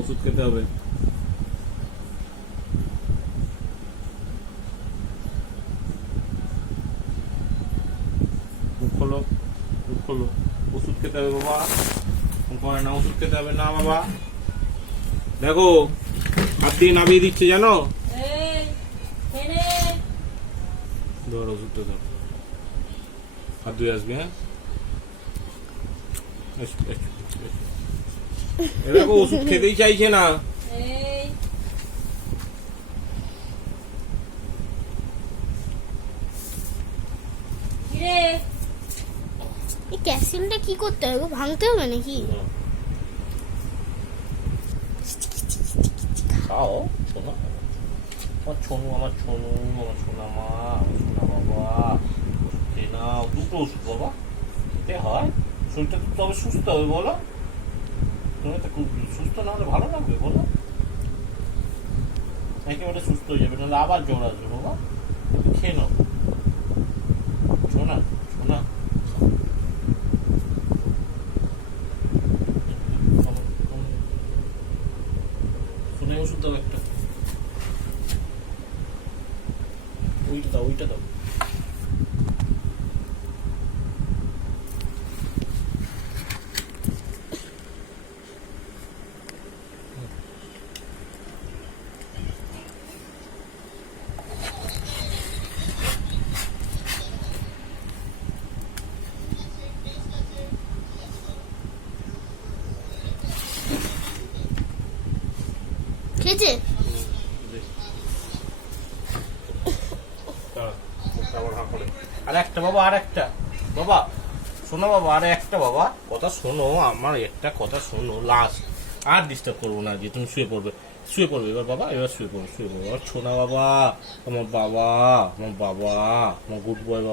ওষুধ খেতে হবে। মুখ খোলো, মুখ খোলো। ওষুধ খেতে হবে বাবা। করে না, ওষুধ খেতে হবে না বাবা। দেখো হাত দিয়ে নামিয়ে দিচ্ছে জানো। ধর ওষুধটা ধর, হাত ধুয়ে আসবি। হ্যাঁ দেখো ওষুধ খেতেই চাইছে না। ক্যাপসুলটা কি করতে হবে, ভাঙতে হবে নাকি? খাও শোনো, আমার ছোনু, আমার ছোনু, আমার সোনা মা, আমার সোনা বাবা। খেয়ে নাও, দুটো ওষুধ বাবা খেতে হয়। শরীরটা তো তবে সুস্থ হবে বলো। তুমি তো খুব সুস্থ না হলে ভালো লাগবে বলো। একেবারে সুস্থ হয়ে যাবে, নাহলে আবার জ্বর আসবে বাবা। খেয়ে নাও শোনা, শোনা। শুনে ওষুধ দাও একটা, ওইটা দাও, ওইটা দাও। খেয়েছে? আর একটা বাবা, আর একটা বাবা শোনো বাবা, আর একটা বাবা কথা শোনো, আমার একটা কথা শোনো লাস্ট। আর ডিস্টার্ব করবো না, যে তুমি শুয়ে পড়বে, শুয়ে পড়বে এবার বাবা, এবার শুয়ে পড়বে, শুয়ে পড়বে। আমার ছোনা বাবা, আমার বাবা, আমার বাবা, আমার গুড বয় বাবা।